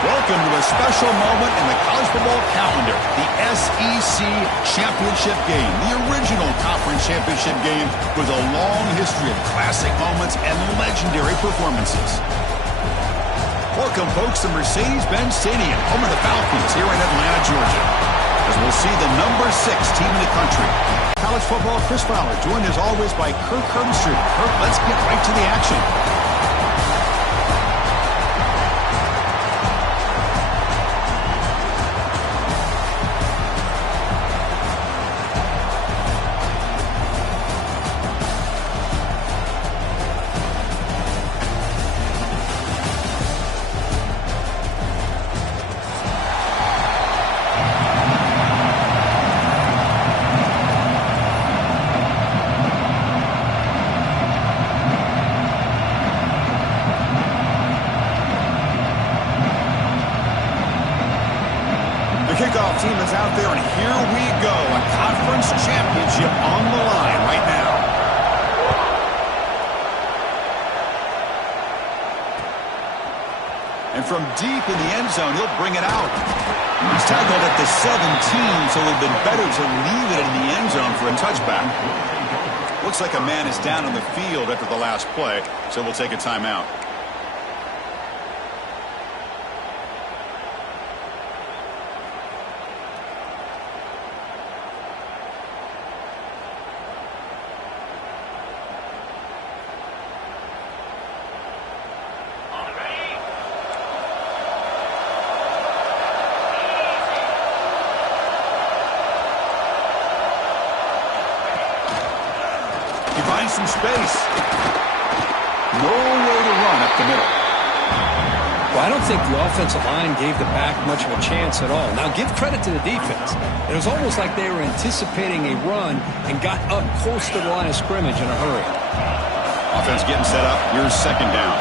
Welcome to a special moment in the college football calendar, the SEC Championship game, the original conference championship game with a long history of classic moments and legendary performances. Welcome, folks, to Mercedes-Benz Stadium, home of the Falcons here in Atlanta, Georgia, as we'll see the number 6 team in the country. College football, Chris Fowler, joined as always by Kirk Herbstreit. Kirk, let's get right to the action. Kickoff team is out there, and here we go. A conference championship on the line right now. And from deep in the end zone, he'll bring it out. He's tackled at the 17, so it would have been better to leave it in the end zone for a touchback. Looks like a man is down on the field after the last play, so we'll take a timeout. Finds some space. No way to run up the middle. Well, I don't think the offensive line gave the back much of a chance at all. Now, give credit to the defense. It was almost like they were anticipating a run and got up close to the line of scrimmage in a hurry. Offense getting set up. Here's second down.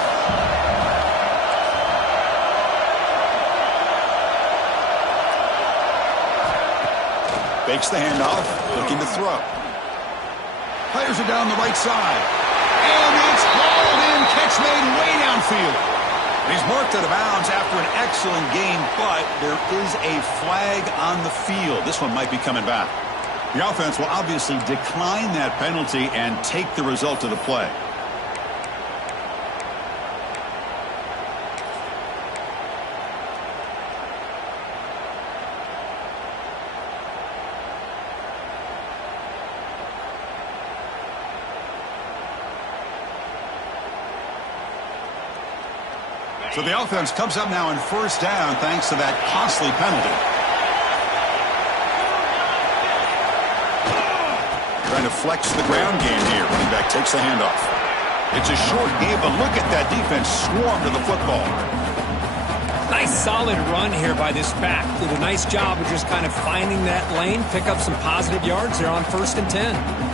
Fakes the handoff, looking to throw. Players are down the right side. And it's hauled in. Catch made way downfield. He's marked out of bounds after an excellent game, but there is a flag on the field. This one might be coming back. The offense will obviously decline that penalty and take the result of the play. So the offense comes up now in first down thanks to that costly penalty. Trying to flex the ground game here. Running back takes the handoff. It's a short game, but look at that defense swarm to the football. Nice solid run here by this back. Did a nice job of just kind of finding that lane, pick up some positive yards there on 1st and 10.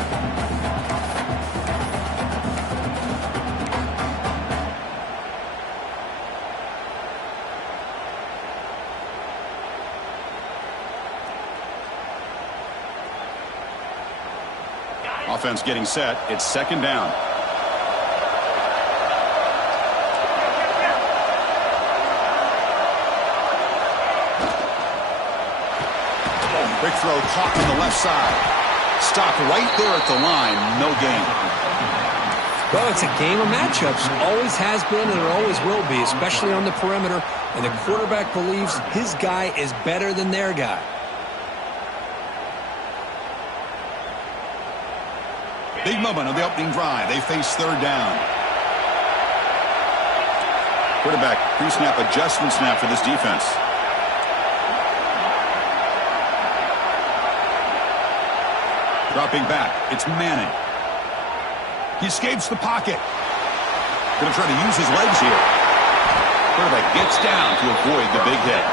Offense getting set. It's second down. Big throw caught on the left side. Stopped right there at the line. No gain. Well, it's a game of matchups. Always has been and it always will be, especially on the perimeter. And the quarterback believes his guy is better than their guy. Big moment of the opening drive. They face third down. Quarterback pre-snap adjustment snap for this defense. Dropping back. It's Manning. He escapes the pocket. Going to try to use his legs here. Quarterback gets down to avoid the big hit.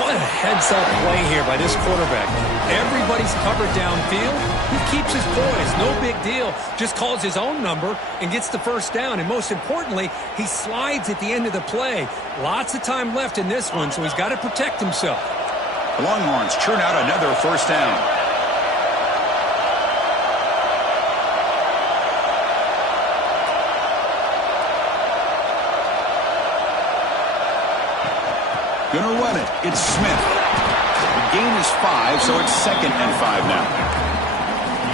What a heads-up play here by this quarterback. Everybody's covered downfield. He keeps his poise. No big deal. Just calls his own number and gets the first down. And most importantly, he slides at the end of the play. Lots of time left in this one, so he's got to protect himself. The Longhorns churn out another first down. Gonna run it. It's Smith. The gain is 5, so it's 2nd and 5 now.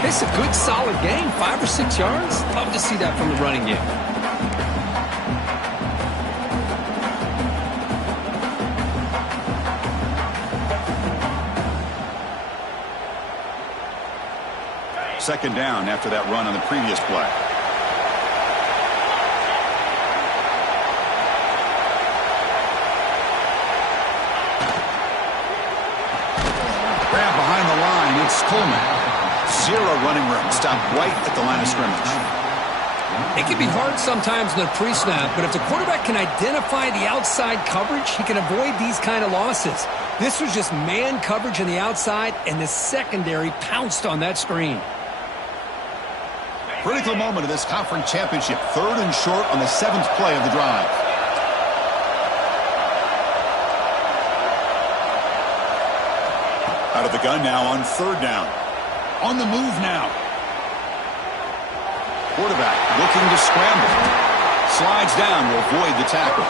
It's a good, solid game. 5 or 6 yards. Love to see that from the running game. Second down after that run on the previous play. Grab behind the line. It's Coleman. 0 running room. Stopped right at the line of scrimmage. It can be hard sometimes in the pre-snap, but if the quarterback can identify the outside coverage, he can avoid these kind of losses. This was just man coverage on the outside, and the secondary pounced on that screen. Critical moment of this conference championship. 3rd and short on the 7th play of the drive. Out of the gun now on 3rd down. On the move now. Quarterback looking to scramble. Slides down to avoid the tackle.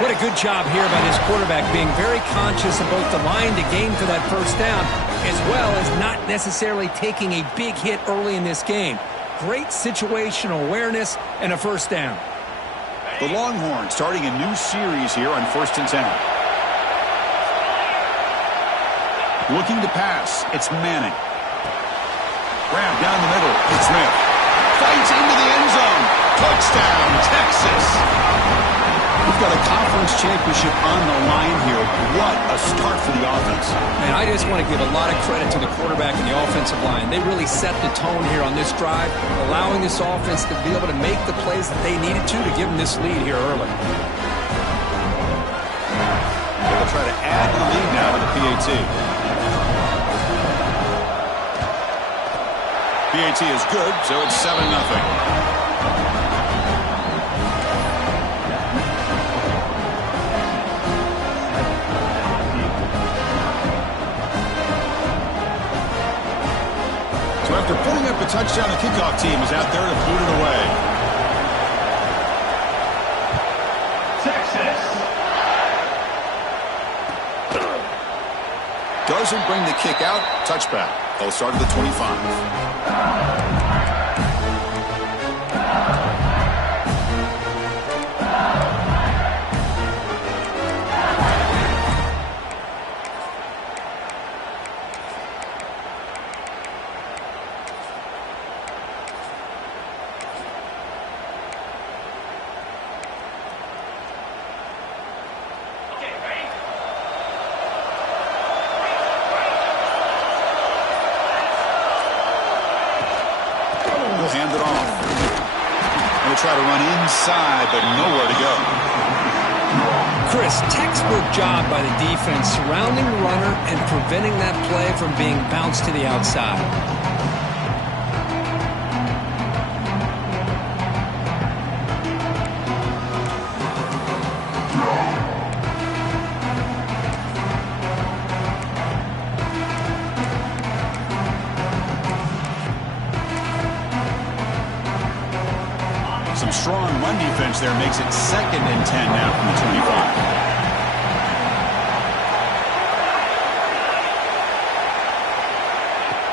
What a good job here by this quarterback, being very conscious of both the line to gain for that 1st down, as well as not necessarily taking a big hit early in this game. Great situational awareness and a 1st down. The Longhorns starting a new series here on 1st and 10. Looking to pass. It's Manning. Grab down the middle. It's Smith. Fights into the end zone. Touchdown, Texas. We've got a conference championship on the line here. What a start for the offense. Man, I just want to give a lot of credit to the quarterback and the offensive line. They really set the tone here on this drive, allowing this offense to be able to make the plays that they needed to give them this lead here early. They'll try to add the lead now to the PAT. PAT is good, so it's 7-0. So after putting up a touchdown, the kickoff team is out there to boot it away. Texas. Doesn't bring the kick out. Touchback. They'll start at the 25. Hand it off. They'll try to run inside, but nowhere to go. Chris, textbook job by the defense surrounding the runner and preventing that play from being bounced to the outside. Some strong run defense there makes it 2nd and 10 now from the 25.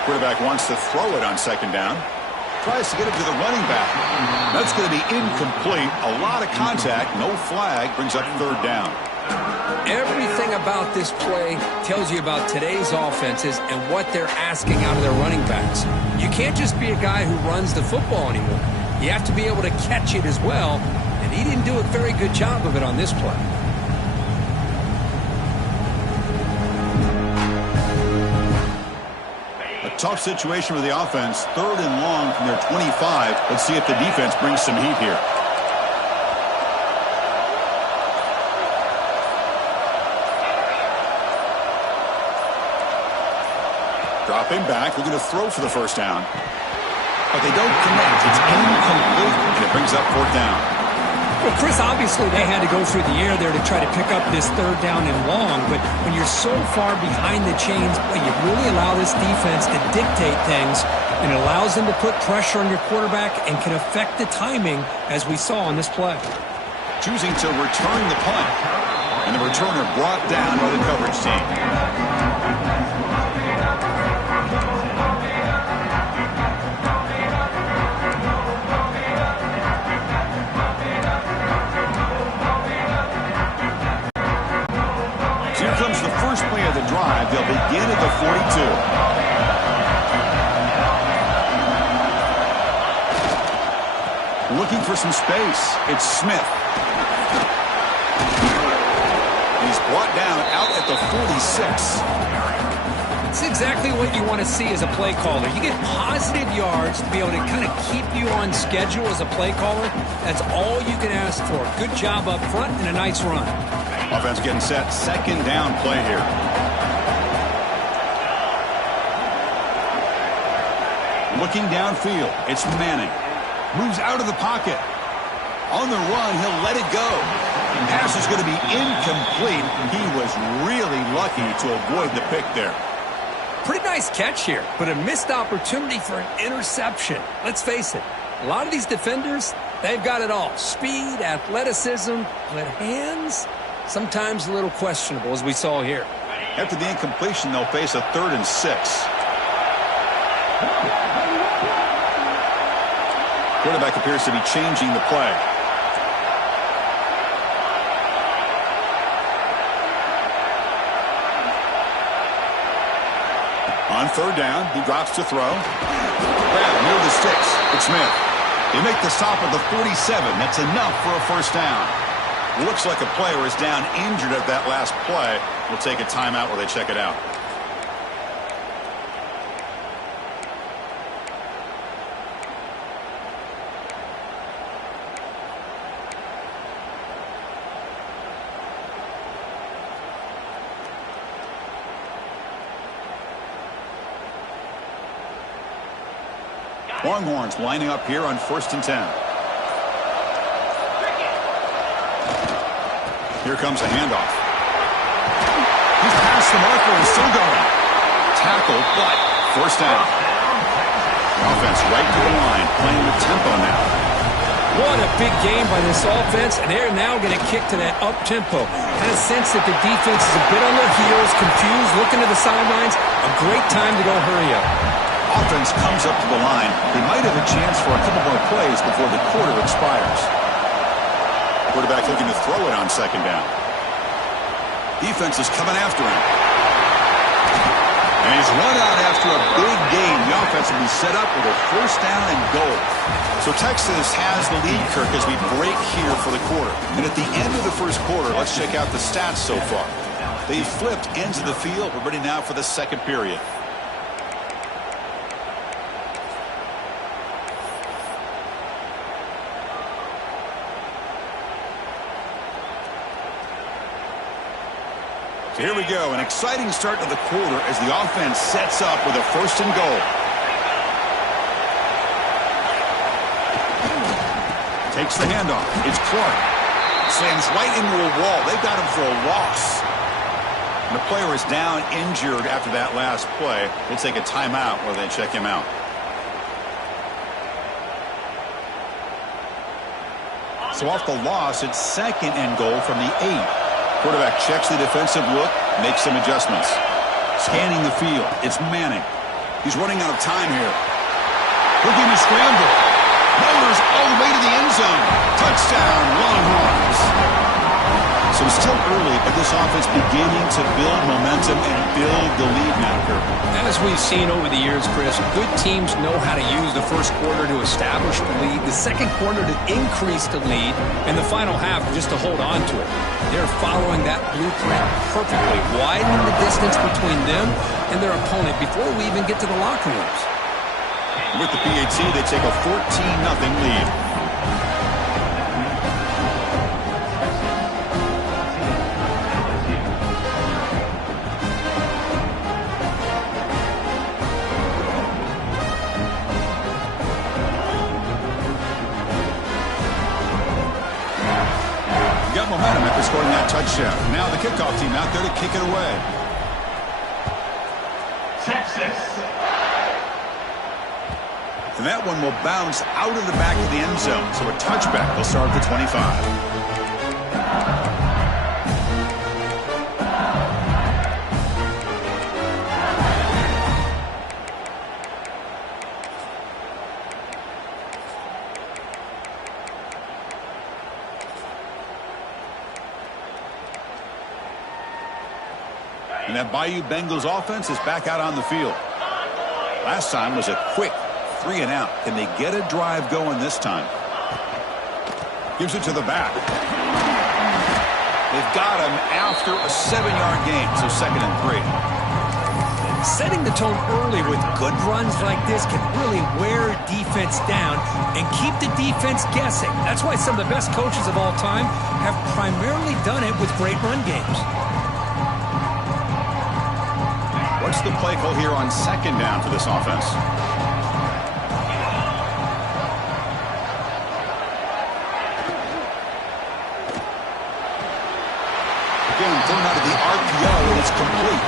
Quarterback wants to throw it on 2nd down. Tries to get it to the running back. That's going to be incomplete. A lot of contact. No flag. Brings up 3rd down. Everything about this play tells you about today's offenses and what they're asking out of their running backs. You can't just be a guy who runs the football anymore. You have to be able to catch it as well, and he didn't do a very good job of it on this play. A tough situation for the offense. 3rd and long from their 25. Let's see if the defense brings some heat here. Dropping back, looking to throw for the 1st down. But they don't connect. It's incomplete, and it brings up 4th down. Well, Chris, obviously they had to go through the air there to try to pick up this 3rd down and long, but when you're so far behind the chains, you really allow this defense to dictate things, and it allows them to put pressure on your quarterback and can affect the timing, as we saw on this play. Choosing to return the punt. And the returner brought down by the coverage team. So here comes the first play of the drive. They'll begin at the 42. Looking for some space. It's Smith. He's brought down out at the 46. It's exactly what you want to see as a play caller. You get positive yards to be able to kind of keep you on schedule as a play caller. That's all you can ask for. Good job up front and a nice run. Offense getting set. Second down play here. Looking downfield. It's Manning. Moves out of the pocket. On the run, he'll let it go. Pass is going to be incomplete. He was really lucky to avoid the pick there. Pretty nice catch here, but a missed opportunity for an interception. Let's face it, a lot of these defenders, they've got it all. Speed, athleticism, but hands, sometimes a little questionable, as we saw here. After the incompletion, they'll face a 3rd and 6. Quarterback appears to be changing the play. On 3rd down, he drops to throw. Grab near the sticks. It's Smith. They make the stop at the 47. That's enough for a first down. Looks like a player is down injured at that last play. We'll take a timeout while they check it out. Longhorns lining up here on 1st and 10. Here comes a handoff. He's past the marker and still going. Tackled, but first down. The offense right to the line, playing with tempo now. What a big game by this offense, and they're now going to kick to that up-tempo. Kind of sense that the defense is a bit on their heels, confused, looking to the sidelines. A great time to go hurry up. Offense comes up to the line. They might have a chance for a couple more plays before the quarter expires. Quarterback looking to throw it on 2nd down. Defense is coming after him. And he's run out after a big gain. The offense will be set up with a first down and goal. So Texas has the lead, Kirk, as we break here for the quarter. And at the end of the first quarter, let's check out the stats so far. They flipped ends of the field. We're ready now for the second period. So here we go, an exciting start to the quarter as the offense sets up with a 1st and goal. Takes the handoff. It's Clark. Slams right into a wall. They've got him for a loss. And the player is down injured after that last play. We'll take a timeout while they check him out. So off the loss, it's 2nd and goal from the 8. Quarterback checks the defensive look, makes some adjustments. Scanning the field, it's Manning. He's running out of time here. Looking to scramble. Motors all the way to the end zone. Touchdown, Longhorns. So it's still early, but this offense beginning to build momentum and build the lead now, Kirk. As we've seen over the years, Chris, good teams know how to use the first quarter to establish the lead, the second quarter to increase the lead, and the final half just to hold on to it. They're following that blueprint perfectly, widening the distance between them and their opponent before we even get to the locker rooms. With the PAT, they take a 14-0 lead. Got momentum after scoring that touchdown. Now the kickoff team out there to kick it away. Texas. And that one will bounce out of the back of the end zone. So a touchback. They'll start at the 25. And that Bayou Bengals offense is back out on the field. Last time was a quick 3-and-out. Can they get a drive going this time? Gives it to the back. They've got him after a 7-yard gain, so 2nd and 3. Setting the tone early with good runs like this can really wear a defense down and keep the defense guessing. That's why some of the best coaches of all time have primarily done it with great run games. What's the play call here on 2nd down for this offense? Again, thrown out of the RPO, and it's complete.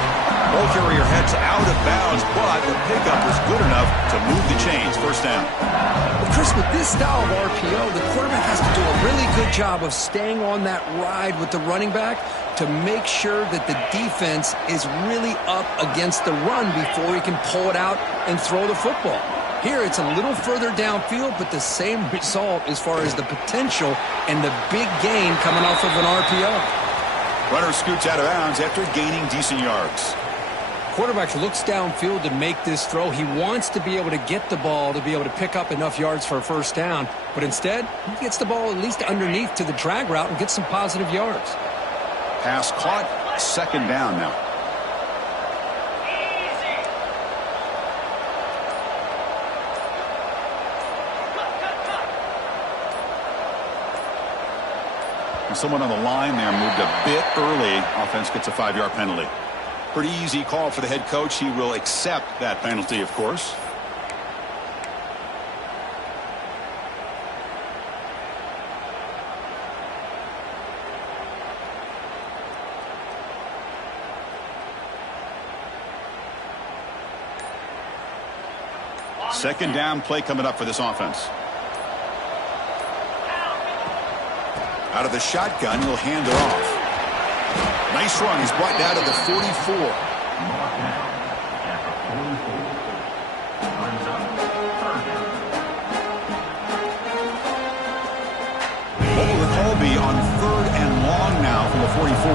Ball carrier heads out of bounds, but the pickup was good enough to move the chains. 1st down. Well, Chris, with this style of RPO, the quarterback has to do a really good job of staying on that ride with the running back to make sure that the defense is really up against the run before he can pull it out and throw the football. Here, it's a little further downfield, but the same result as far as the potential and the big gain coming off of an RPO. Runner scoots out of bounds after gaining decent yards. Quarterback looks downfield to make this throw. He wants to be able to get the ball to be able to pick up enough yards for a 1st down, but instead, he gets the ball at least underneath to the drag route and gets some positive yards. Pass caught, 2nd down now. And someone on the line there moved a bit early. Offense gets a 5-yard penalty. Pretty easy call for the head coach. He will accept that penalty, of course. Second down play coming up for this offense. Out of the shotgun, he'll hand it off. Nice run. He's brought down to the 44. What will the call be on 3rd and long now from the 44?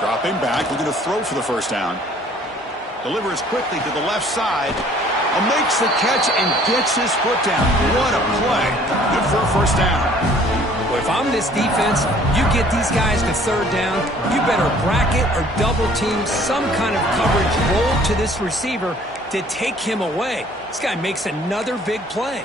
Dropping back, looking to throw for the 1st down. Delivers quickly to the left side. Makes the catch and gets his foot down. What a play. Good for a 1st down. Well, if I'm this defense, you get these guys to 3rd down, you better bracket or double team some kind of coverage roll to this receiver to take him away. This guy makes another big play.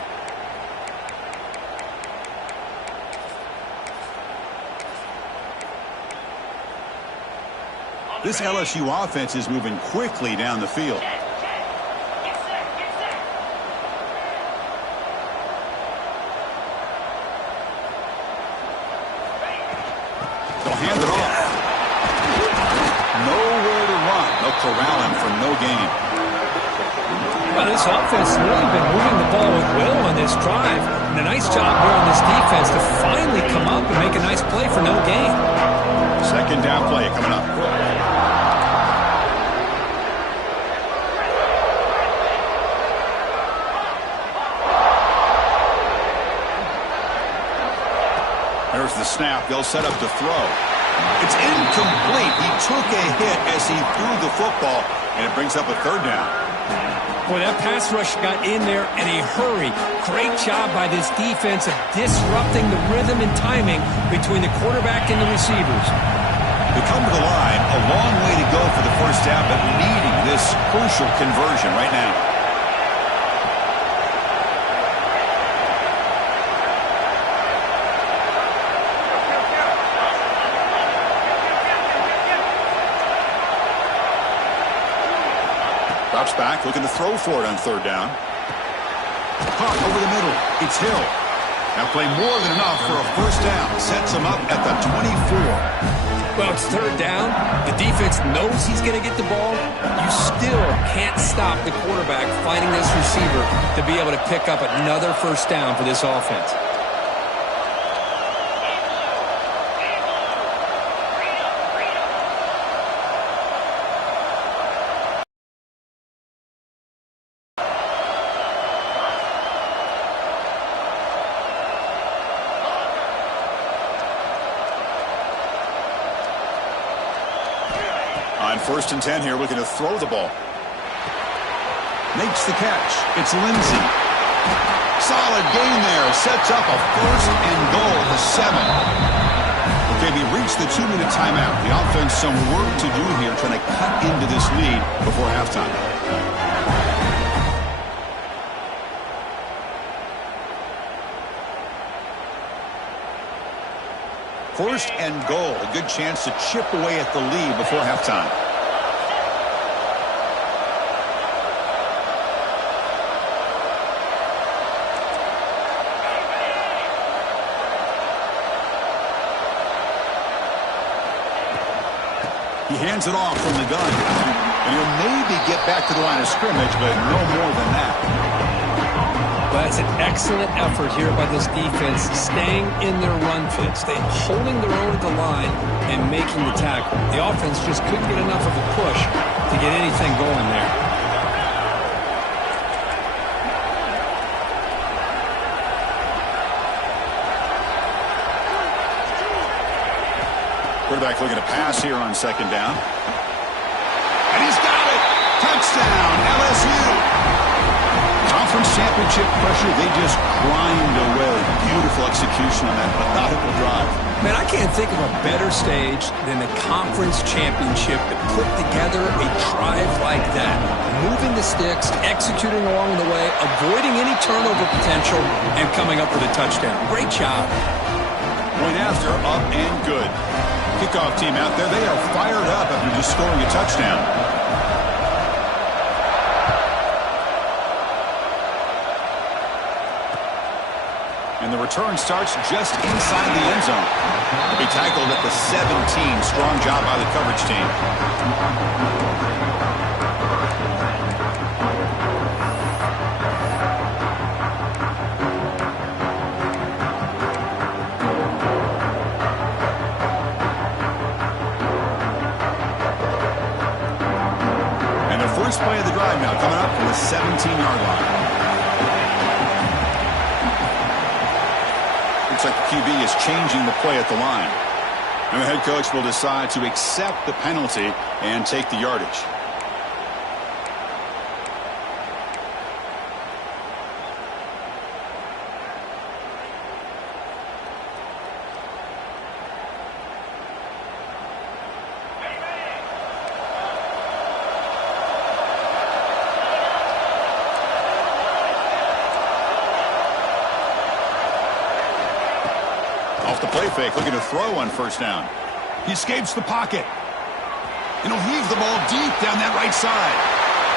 This LSU offense is moving quickly down the field. They'll hand it off. Nowhere to run. They'll corral him for no gain. Well, this offense has really been moving the ball with will on this drive. And a nice job here on this defense to finally come up and make a nice play for no gain. 2nd down play coming up. There's the snap. They'll set up to throw. It's incomplete. He took a hit as he threw the football, and it brings up a 3rd down. Boy, that pass rush got in there in a hurry. Great job by this defense of disrupting the rhythm and timing between the quarterback and the receivers. They come to the line, a long way to go for the 1st down, but needing this crucial conversion right now. Drops back, looking to throw for it on 3rd down. Caught over the middle. It's Hill. Now play more than enough for a 1st down. Sets him up at the 24. Well, it's 3rd down. The defense knows he's going to get the ball. You still can't stop the quarterback finding this receiver to be able to pick up another 1st down for this offense. First and 10 here, looking to throw the ball. Makes the catch. It's Lindsey. Solid gain there. Sets up a first and goal at the 7. Okay, we reached the 2-minute timeout. The offense some work to do here, trying to cut into this lead before halftime. First and goal. A good chance to chip away at the lead before halftime. He hands it off from the gun. And he'll maybe get back to the line of scrimmage, but no more than that. Well, that's an excellent effort here by this defense, staying in their run fits. They're holding their own at the line and making the tackle. The offense just couldn't get enough of a push to get anything going there. Quarterback looking to pass here on second down. And he's got it! Touchdown, LSU! Conference championship pressure, they just grind away. Beautiful execution on that methodical drive. Man, I can't think of a better stage than the conference championship to put together a drive like that. Moving the sticks, executing along the way, avoiding any turnover potential, and coming up with a touchdown. Great job. Point after, up and good. Kickoff team out there, they are fired up after just scoring a touchdown. And the return starts just inside the end zone. He'll be tackled at the 17. Strong job by the coverage team. First play of the drive now, coming up from the 17-yard line. Looks like the QB is changing the play at the line. And the head coach will decide to accept the penalty and take the yardage. Off the play fake, looking to throw on first down. He escapes the pocket. And he'll heave the ball deep down that right side.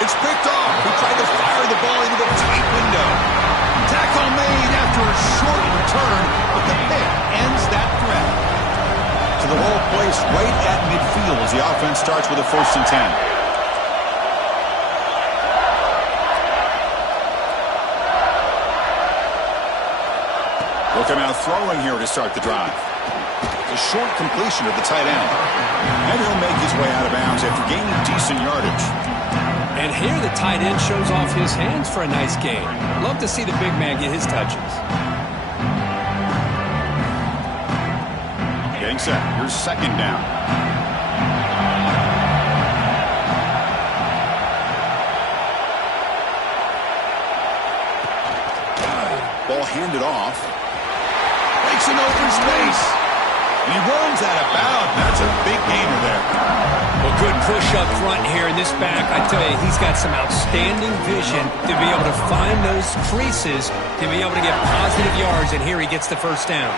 It's picked off. He tried to fire the ball into the tight window. Tackle made after a short return, but the pick ends that threat. To the ball placed right at midfield as the offense starts with a first and 10. Will come out throwing here to start the drive. It's a short completion of the tight end. And he'll make his way out of bounds after gaining decent yardage. And here the tight end shows off his hands for a nice gain. Love to see the big man get his touches. Getting set. Here's second down. Ball handed off. Breaks an open space. And he runs out of bounds. That's a big gainer there. Well, good push up front here in this back. I tell you, he's got some outstanding vision to be able to find those creases, to be able to get positive yards, and here he gets the first down.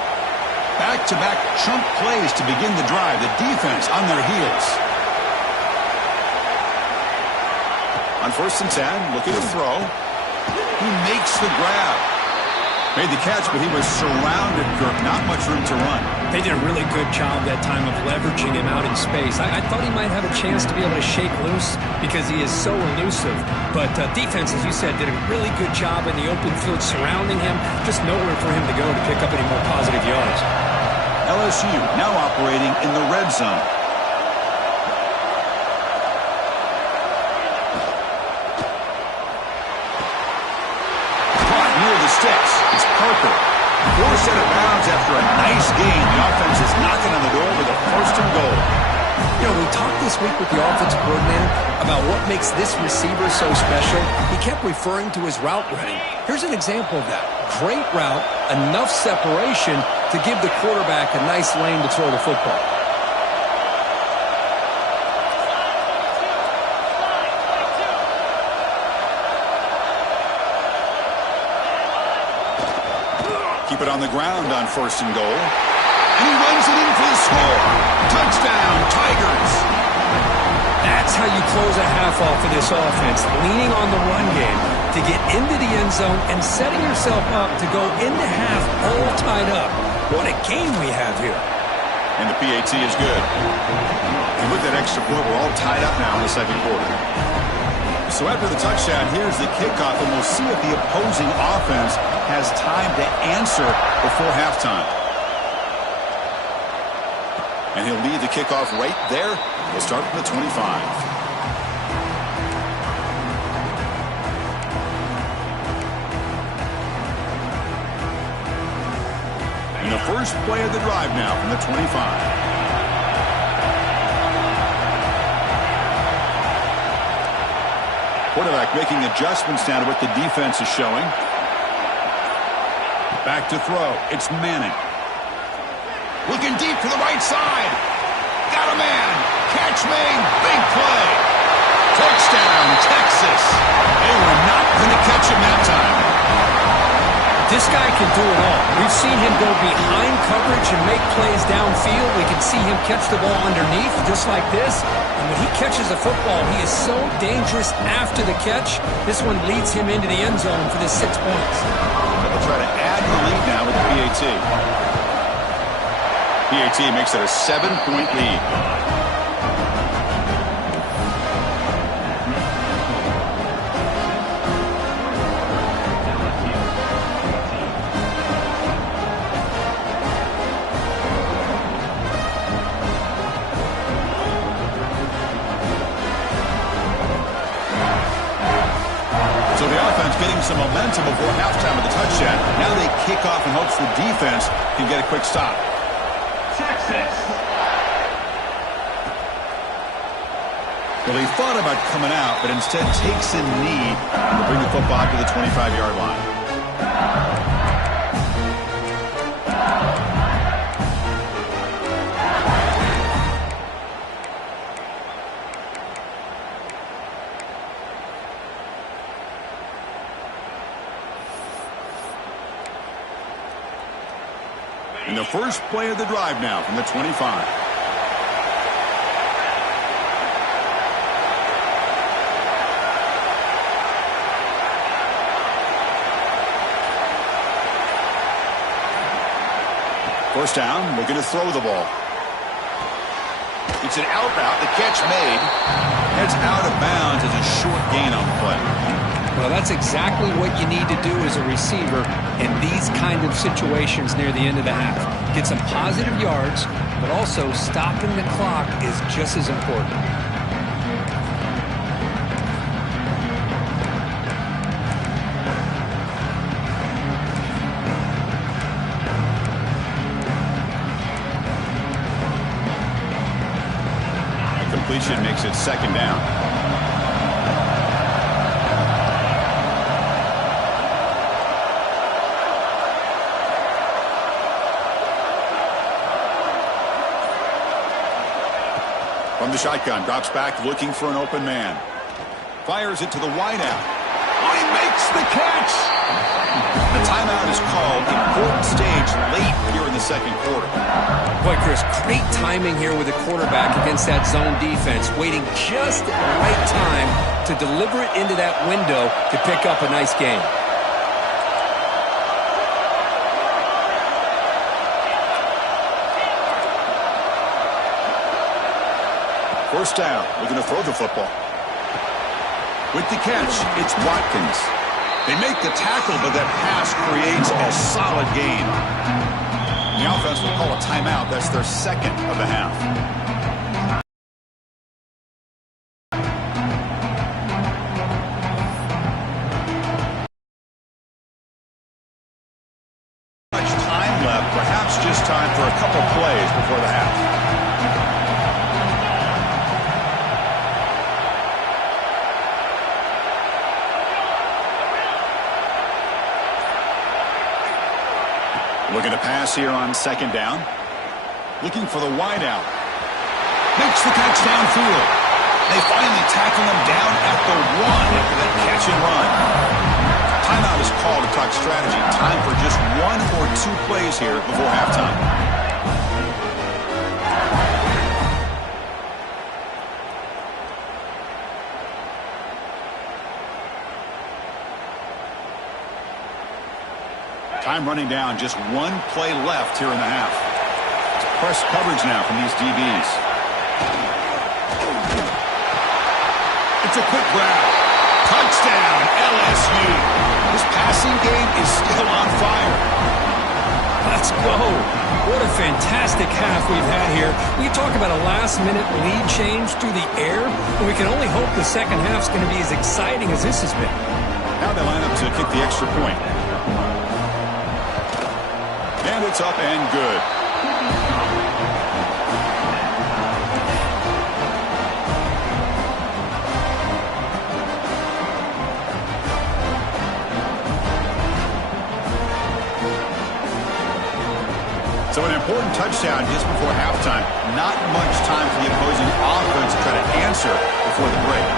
Back-to-back chunk plays to begin the drive. The defense on their heels. On first and 10, looking to throw. He makes the grab. Made the catch, but he was surrounded, Kirk. Not much room to run. They did a really good job that time of leveraging him out in space. I thought he might have a chance to be able to shake loose because he is so elusive. But defense, as you said, did a really good job in the open field surrounding him. Just nowhere for him to go to pick up any more positive yards. LSU now operating in the red zone. Caught near the sticks. It's Parker. Forced out of bounds after a nice gain. The offense is knocking on the door with a first and goal. You know, we talked this week with the offensive coordinator about what makes this receiver so special. He kept referring to his route running. Here's an example of that. Great route, enough separation to give the quarterback a nice lane to throw the football. Keep it on the ground on 1st and goal. And he runs it in for the score. Touchdown, Tigers. That's how you close a half off of this offense, leaning on the run game to get into the end zone and setting yourself up to go into half all tied up. What a game we have here. And the PAT is good. And with that extra point, we're all tied up now in the second quarter. So after the touchdown, here's the kickoff, and we'll see if the opposing offense has time to answer before halftime. And he'll lead the kickoff right there. We'll start from the 25. And the first play of the drive now from the 25. Quarterback making adjustments now to what the defense is showing. Back to throw. It's Manning. Looking deep to the right side. Got a man. Catch made. Big play. Touchdown, Texas. They were not going to catch him that time. This guy can do it all. We've seen him go behind coverage and make plays downfield. We can see him catch the ball underneath just like this. And when he catches a football, he is so dangerous after the catch. This one leads him into the end zone for the 6 points. They'll try to add the lead now with the PAT. PAT makes it a 7-point lead. So the offense getting some momentum before halftime with the touchdown. Now they kick off in hopes the defense can get a quick stop. Texas. Well, he thought about coming out, but instead takes a knee to bring the football to the 25-yard line. And the first play of the drive now from the 25. First down, looking to throw the ball. It's an out route, the catch made. Heads out of bounds as a short gain on the play. Well, that's exactly what you need to do as a receiver in these kind of situations near the end of the half. Get some positive yards, but also stopping the clock is just as important. A completion makes it second down. From the shotgun, drops back, looking for an open man. Fires it to the wideout. Oh, he makes the catch! The timeout is called. Important stage late here in the second quarter. Boy, Chris, great timing here with the quarterback against that zone defense, waiting just at the right time to deliver it into that window to pick up a nice gain. First down, looking to throw the football. With the catch, it's Watkins. They make the tackle, but that pass creates a solid gain. The offense will call a timeout. That's their second of the half. Much time left, perhaps just time for a couple plays before the half. Looking to pass here on second down. Looking for the wide out. Makes the catch downfield. They finally tackle him down at the 1 after that catch and run. Timeout is called to talk strategy. Time for just 1 or 2 plays here before halftime. Time running down, just 1 play left here in the half. It's press coverage now from these DBs. It's a quick grab. Touchdown, LSU. This passing game is still on fire. Let's go. What a fantastic half we've had here. We talk about a last-minute lead change through the air, and we can only hope the second half's going to be as exciting as this has been. Now they line up to kick the extra point. And it's up and good. So an important touchdown just before halftime. Not much time for the opposing offense to try to answer before the break.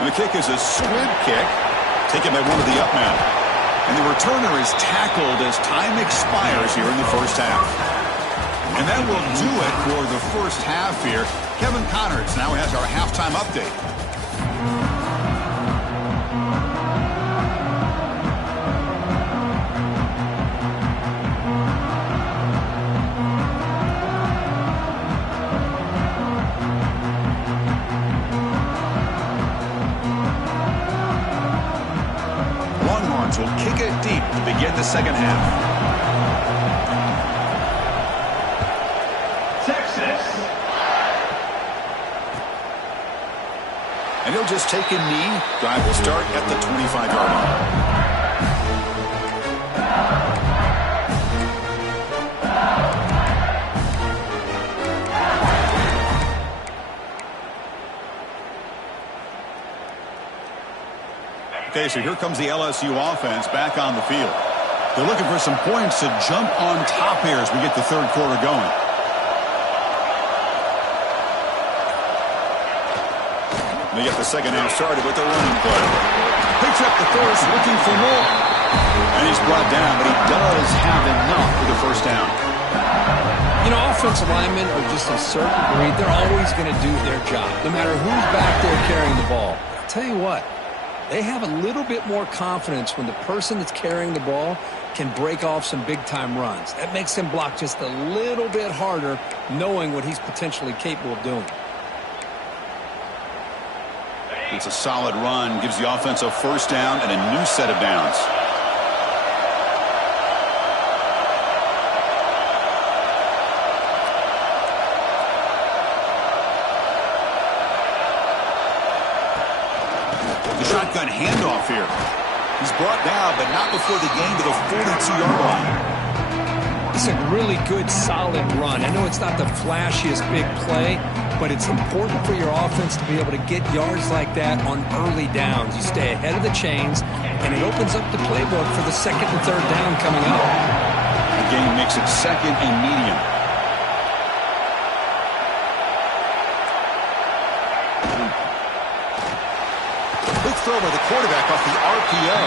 And the kick is a squib kick, taken by one of the up men. And the returner is tackled as time expires here in the first half. And that will do it for the first half here. Kevin Connors now has our halftime update. Longhorns will kick it deep to begin the second half. And he'll just take a knee. Drive will start at the 25-yard line. Okay, so here comes the LSU offense back on the field. They're looking for some points to jump on top here as we get the third quarter going. They get the second half started with the running play. Picks up the first, looking for more. And he's brought down, but he does have enough for the first down. You know, offensive linemen are just a certain breed. They're always going to do their job, no matter who's back there carrying the ball. I'll tell you what, they have a little bit more confidence when the person that's carrying the ball can break off some big-time runs. That makes him block just a little bit harder, knowing what he's potentially capable of doing. It's a solid run, gives the offense a first down and a new set of downs. The shotgun handoff here. He's brought down, but not before the gain to the 42-yard line. It's a really good, solid run. I know it's not the flashiest big play, but it's important for your offense to be able to get yards like that on early downs. You stay ahead of the chains, and it opens up the playbook for the second and third down coming up. The game makes it second and medium. Quick throw by the quarterback off the RPO.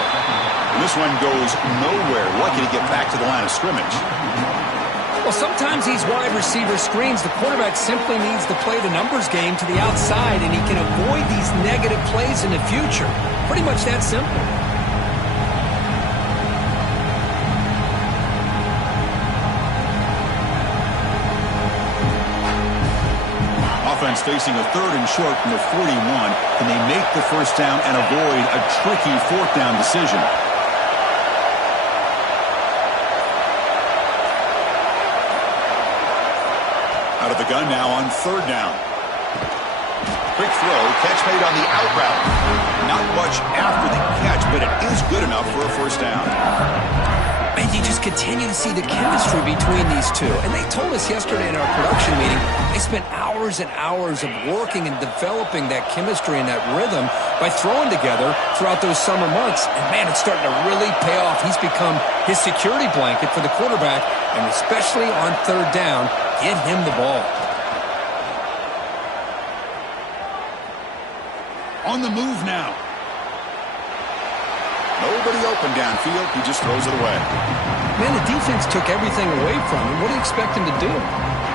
And this one goes nowhere. Lucky to get back to the line of scrimmage. Well, sometimes these wide receiver screens, the quarterback simply needs to play the numbers game to the outside, and he can avoid these negative plays in the future. Pretty much that simple. Offense facing a third and short from the 41. Can they make the first down and avoid a tricky fourth down decision? Out of the gun now on third down. Quick throw, catch made on the out route. Not much after the catch, but it is good enough for a first down. And you just continue to see the chemistry between these two. And they told us yesterday in our production meeting, they spent hours and hours of working and developing that chemistry and that rhythm by throwing together throughout those summer months. And, man, it's starting to really pay off. He's become his security blanket for the quarterback, and especially on third down, get him the ball. On the move now. Nobody open downfield. He just throws it away. Man, the defense took everything away from him. What do you expect him to do?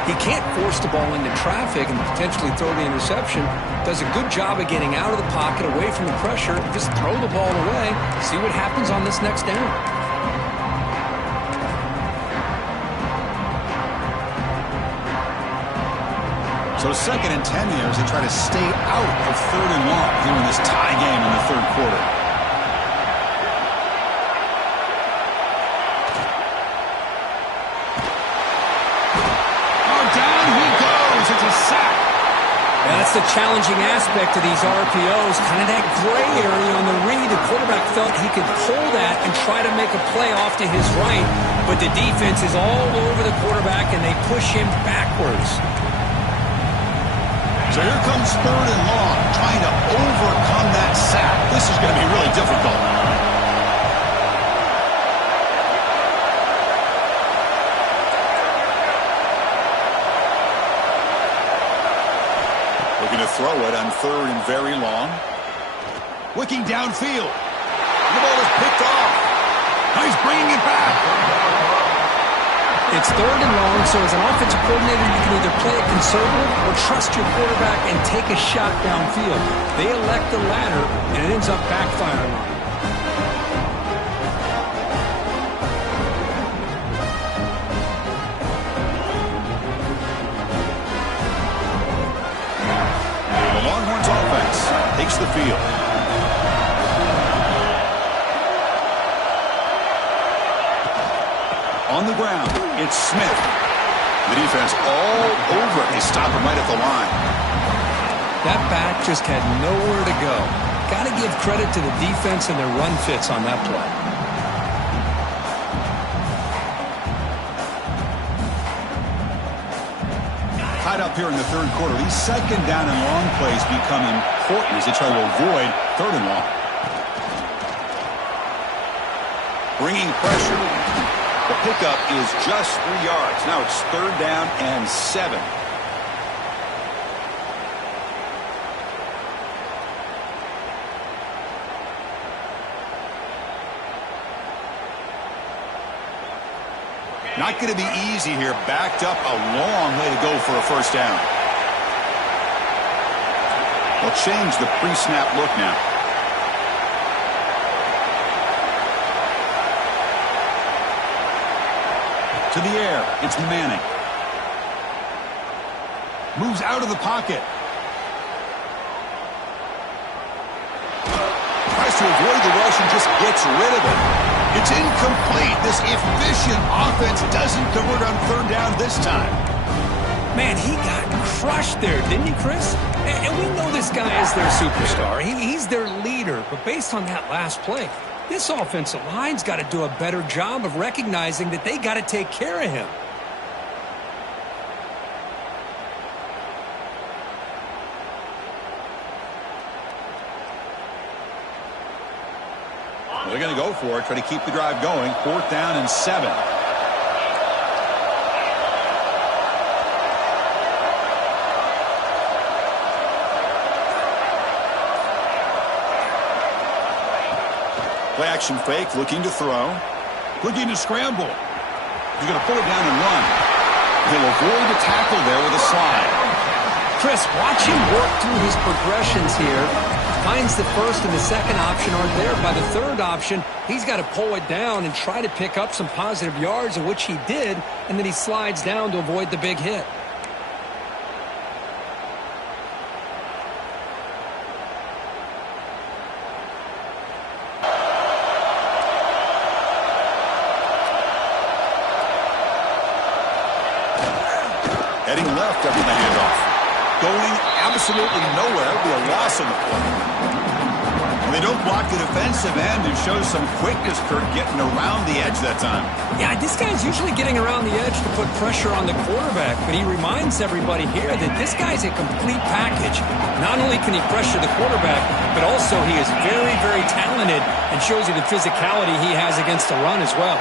He can't force the ball into traffic and potentially throw the interception. Does a good job of getting out of the pocket, away from the pressure. Just throw the ball away. See what happens on this next down. So 2nd and 10 here as they try to stay out of 3rd and long here in this tie game in the 3rd quarter. Oh, down he goes. It's a sack. And that's the challenging aspect of these RPOs, kind of that gray area on the read. The quarterback felt he could pull that and try to make a play off to his right, but the defense is all over the quarterback, and they push him backwards. So here comes 3rd and long, trying to overcome that sack. This is going to be really difficult. Looking to throw it on 3rd and very long. Looking downfield. The ball is picked off. Now he's bringing it back. It's 3rd and long, so as an offensive coordinator, you can either play it conservative or trust your quarterback and take a shot downfield. They elect the latter, and it ends up backfiring on them. The Longhorns offense takes the field. On the ground, it's Smith. The defense all over it. They stop him right at the line. That back just had nowhere to go. Got to give credit to the defense and their run fits on that play. Tied up here in the 3rd quarter. These 2nd down and long plays become important as they try to avoid 3rd and long. Bringing pressure. The pickup is just 3 yards. Now it's 3rd down and 7. Not going to be easy here. Backed up a long way to go for a 1st down. They'll change the pre-snap look now. To the air, it's Manning. Moves out of the pocket. Tries to avoid the rush and just gets rid of it. It's incomplete. This efficient offense doesn't convert on 3rd down this time. Man, he got crushed there, didn't he, Chris? And we know this guy is their superstar. He's their leader. But based on that last play, this offensive line's got to do a better job of recognizing that they got to take care of him. Well, they're going to go for it, try to keep the drive going. 4th down and 7. Play action fake, looking to throw. Looking to scramble. He's going to pull it down and run. He'll avoid the tackle there with a slide. Chris, watch him work through his progressions here. Finds the 1st and the 2nd option aren't there. By the 3rd option, he's got to pull it down and try to pick up some positive yards, of which he did, and then he slides down to avoid the big hit. Heading left after the handoff. Going absolutely nowhere. It'll be a loss on the play. They don't block the defensive end and show some quickness, Kirk, getting around the edge that time. Yeah, this guy's usually getting around the edge to put pressure on the quarterback, but he reminds everybody here that this guy's a complete package. Not only can he pressure the quarterback, but also he is very, very talented and shows you the physicality he has against the run as well.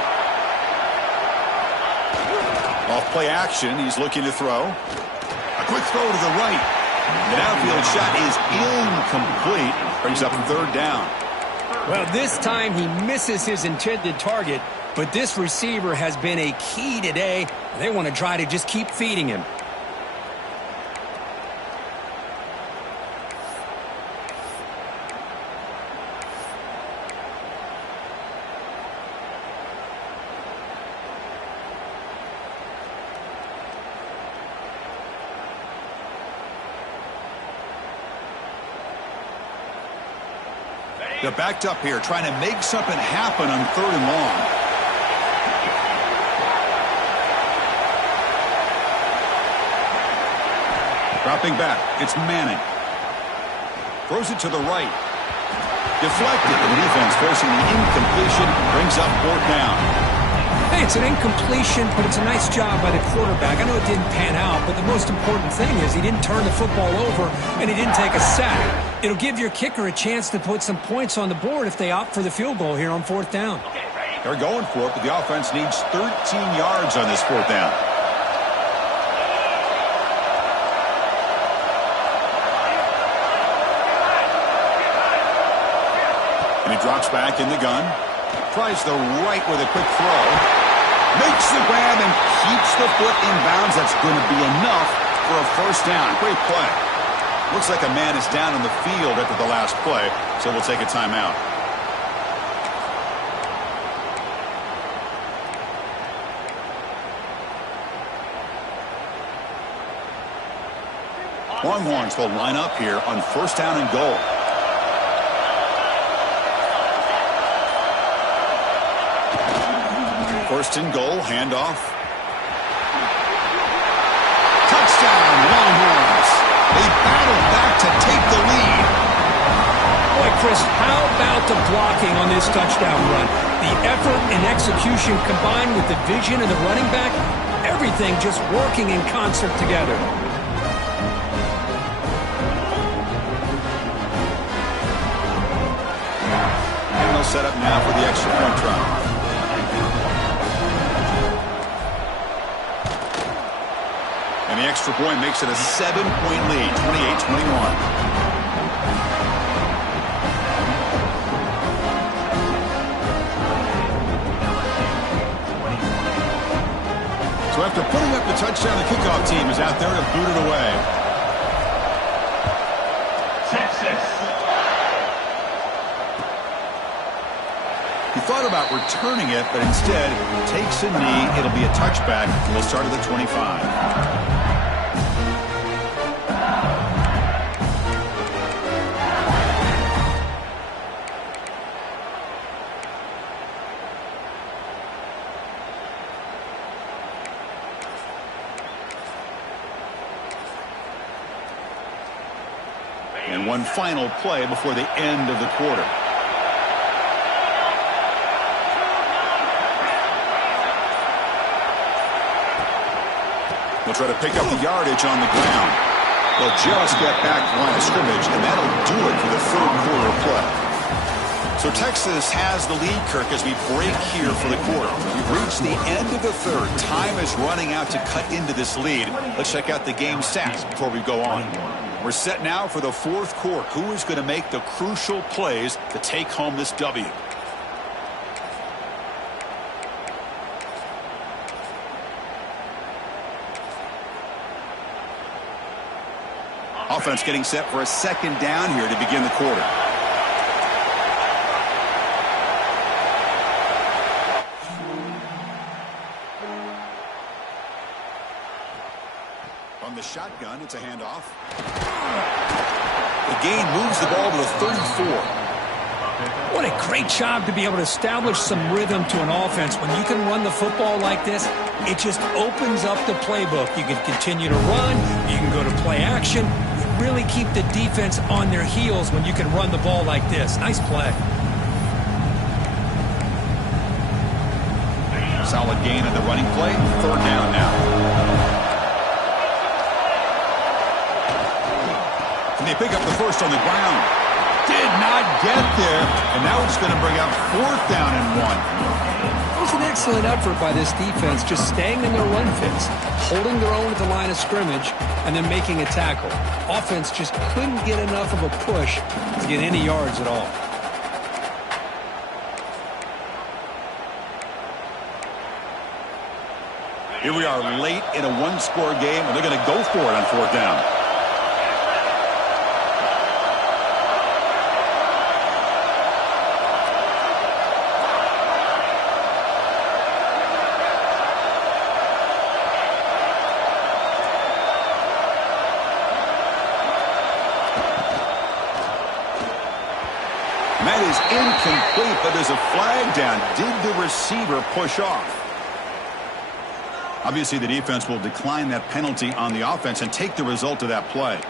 Off play action, he's looking to throw. A quick throw to the right. The downfield shot is incomplete. Brings up 3rd down. Well, this time he misses his intended target, but this receiver has been a key today. They want to try to just keep feeding him. They're backed up here, trying to make something happen on 3rd and long. Dropping back, it's Manning. Throws it to the right. Deflected. The defense forcing the incompletion, brings up 4th down. Hey, it's an incompletion, but it's a nice job by the quarterback. I know it didn't pan out, but the most important thing is he didn't turn the football over and he didn't take a sack. It'll give your kicker a chance to put some points on the board if they opt for the field goal here on 4th down. They're going for it, but the offense needs 13 yards on this 4th down. And he drops back in the gun. Tries the right with a quick throw. Makes the grab and keeps the foot in bounds. That's going to be enough for a 1st down. Great play. Looks like a man is down on the field after the last play, so we'll take a timeout. Longhorns will line up here on 1st down and goal. First and goal, handoff. Touchdown, Longhorns. They battle back to take the lead. Boy, Chris, how about the blocking on this touchdown run? The effort and execution combined with the vision of the running back, everything just working in concert together. And they'll set up now for the extra point try. And the extra point makes it a 7-point lead, 28-21. So after putting up the touchdown, the kickoff team is out there to boot it away. Texas. He thought about returning it, but instead takes a knee. It'll be a touchback. We'll start at the 25. And one final play before the end of the quarter. They'll try to pick up the yardage on the ground. They'll just get back to the line of scrimmage, and that'll do it for the 3rd quarter of play. So Texas has the lead, Kirk, as we break here for the quarter. We've reached the end of the 3rd. Time is running out to cut into this lead. Let's check out the game stats before we go on. We're set now for the 4th quarter. Who is going to make the crucial plays to take home this W? Offense getting set for a 2nd down here to begin the quarter. From the shotgun, it's a handoff. The gain moves the ball to the 34. What a great job to be able to establish some rhythm to an offense. When you can run the football like this, it just opens up the playbook. You can continue to run. You can go to play action. You really keep the defense on their heels when you can run the ball like this. Nice play. Solid gain on the running play. Third down now. And they pick up the first on the ground. Did not get there. And now it's going to bring up fourth down and 1. It was an excellent effort by this defense, just staying in their run fits, holding their own at the line of scrimmage, and then making a tackle. Offense just couldn't get enough of a push to get any yards at all. Here we are late in a one-score game, and they're going to go for it on fourth down. That is incomplete, but there's a flag down. Did the receiver push off? Obviously, the defense will decline that penalty on the offense and take the result of that play.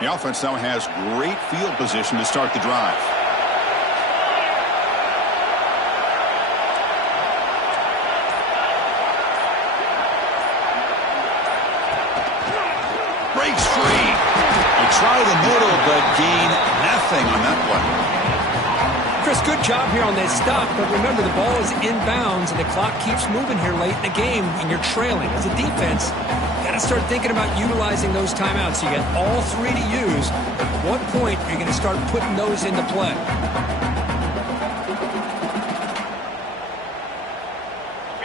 The offense now has great field position to start the drive. Breaks free. They try the middle, but gain nothing on that play. Chris, good job here on that stop, but remember the ball is inbounds and the clock keeps moving here late in the game and you're trailing. As a defense, you got to start thinking about utilizing those timeouts. You got all three to use. At what point are you going to start putting those into play?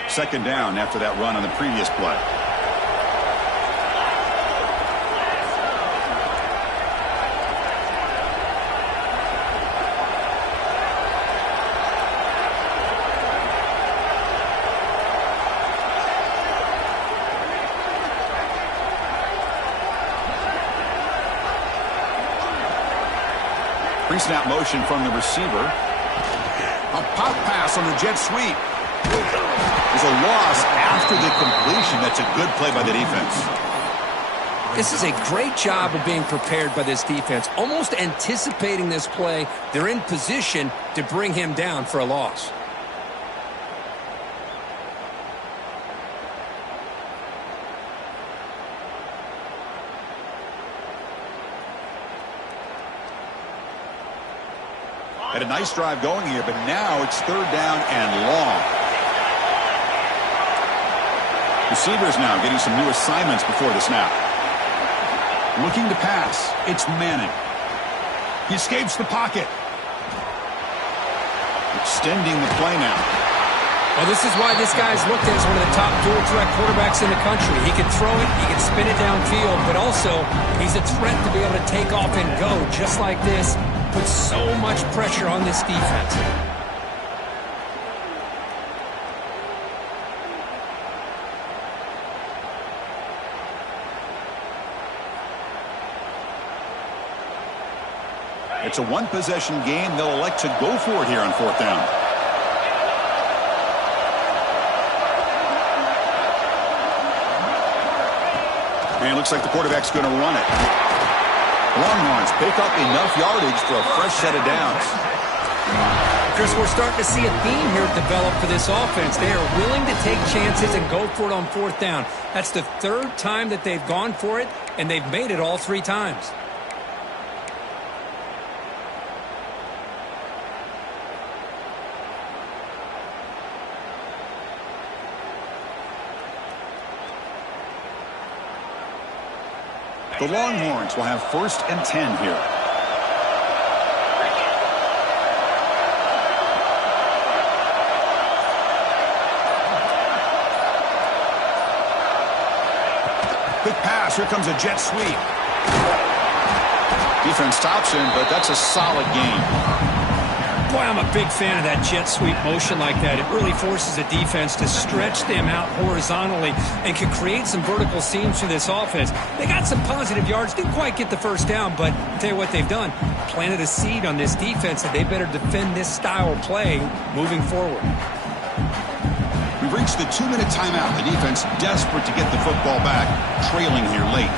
Second down after that run on the previous play. Pre-snap motion from the receiver. A pop pass on the jet sweep. There's a loss after the completion. That's a good play by the defense. This is a great job of being prepared by this defense. Almost anticipating this play, they're in position to bring him down for a loss. Had a nice drive going here, but now it's third down and long. Receivers now getting some new assignments before the snap. Looking to pass. It's Manning. He escapes the pocket. Extending the play now. Well, this is why this guy is looked at as one of the top dual-threat quarterbacks in the country. He can throw it, he can spin it downfield, but also he's a threat to be able to take off and go just like this. Puts so much pressure on this defense. It's a one-possession game. They'll elect to go for it here on fourth down. And it looks like the quarterback's going to run it. Longhorns pick up enough yardage for a fresh set of downs. Chris, we're starting to see a theme here develop for this offense. They are willing to take chances and go for it on fourth down. That's the third time that they've gone for it, and they've made it all three times. The Longhorns will have 1st and 10 here. Quick pass. Here comes a jet sweep. Defense stops him, but that's a solid gain. Boy, I'm a big fan of that jet sweep motion like that. It really forces a defense to stretch them out horizontally and can create some vertical seams for this offense. They got some positive yards, didn't quite get the first down, but I'll tell you what they've done. Planted a seed on this defense that they better defend this style of play moving forward. We've reached the 2-minute timeout. The defense desperate to get the football back, trailing here late.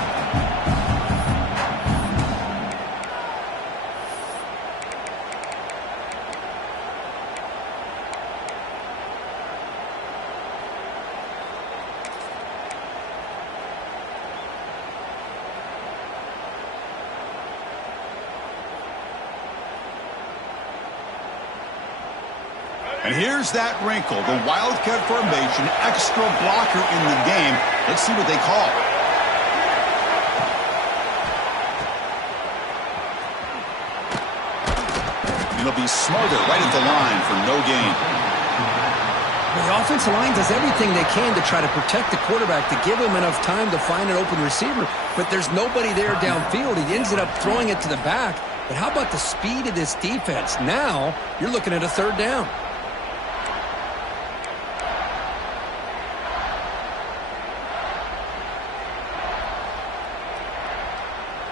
And here's that wrinkle, the Wildcat formation, extra blocker in the game. Let's see what they call. It'll be Smothered right at the line for no gain. The offensive line does everything they can to try to protect the quarterback, to give him enough time to find an open receiver. But there's nobody there downfield. He ends up throwing it to the back. But how about the speed of this defense? Now you're looking at a third down.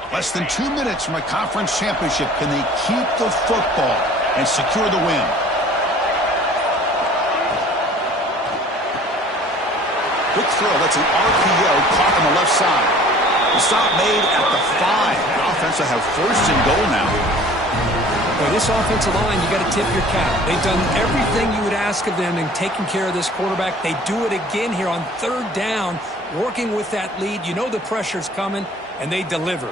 Less than 2 minutes from a conference championship. Can they keep the football and secure the win? Quick throw. That's an RPO caught on the left side. The stop made at the 5. The offense will have first and goal now. Boy, this offensive line, you got to tip your cap. They've done everything you would ask of them in taking care of this quarterback. They do it again here on third down, working with that lead. You know the pressure's coming, and they deliver.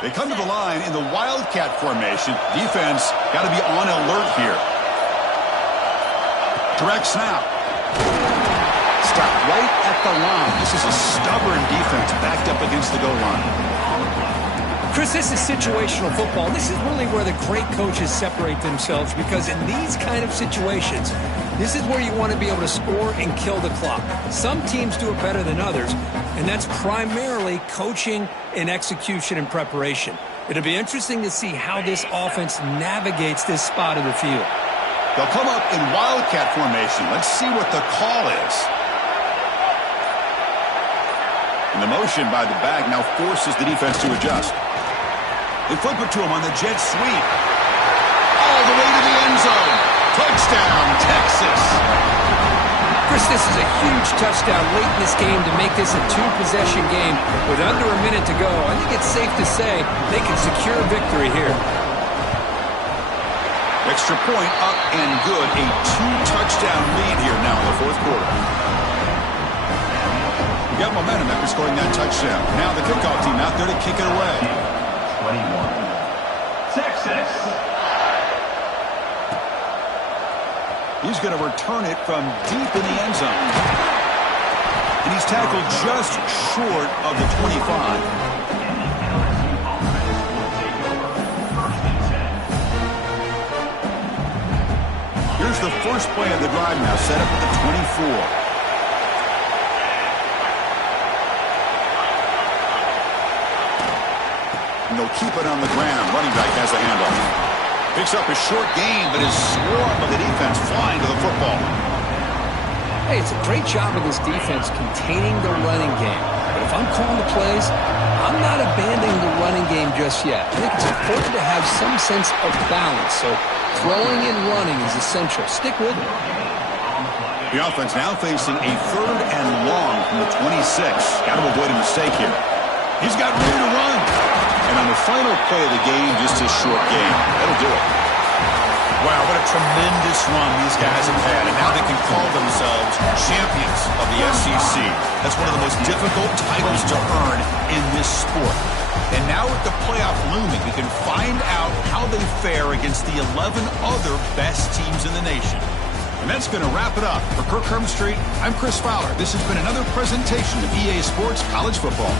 They come to the line in the Wildcat formation. Defense got to be on alert here. Direct snap. Stop right at the line. This is a stubborn defense backed up against the goal line. Chris, this is situational football. This is really where the great coaches separate themselves, because in these kind of situations, this is where you want to be able to score and kill the clock. Some teams do it better than others, and that's primarily coaching and execution and preparation. It'll be interesting to see how this offense navigates this spot of the field. They'll come up in Wildcat formation. Let's see what the call is. And the motion by the back now forces the defense to adjust. They flip it to him on the jet sweep. All the way to the end zone. Touchdown, Texas. Chris, this is a huge touchdown late in this game to make this a 2-possession game with under a minute to go. I think it's safe to say they can secure victory here. Extra point up and good. A 2-touchdown lead here now in the fourth quarter. We got momentum after scoring that touchdown. Now the kickoff team out there to kick it away. 21. Texas. He's going to return it from deep in the end zone. And he's tackled just short of the 25. Here's the first play of the drive now, set up at the 24. And they'll keep it on the ground. Running back has the handoff. Picks up a short gain, but is swarmed by the defense flying to the football. Hey, it's a great job of this defense containing the running game. But if I'm calling the plays, I'm not abandoning the running game just yet. I think it's important to have some sense of balance. So throwing and running is essential. Stick with it. The offense now facing a third and long from the 26. Got to avoid a mistake here. He's got room to run. And on the final play of the game, just a short gain. That'll do it. Wow, what a tremendous run these guys have had. And now they can call themselves champions of the SEC. That's one of the most difficult titles to earn in this sport. And now with the playoff looming, we can find out how they fare against the 11 other best teams in the nation. And that's going to wrap it up. For Kirk Hermstreet, I'm Chris Fowler. This has been another presentation of EA Sports College Football.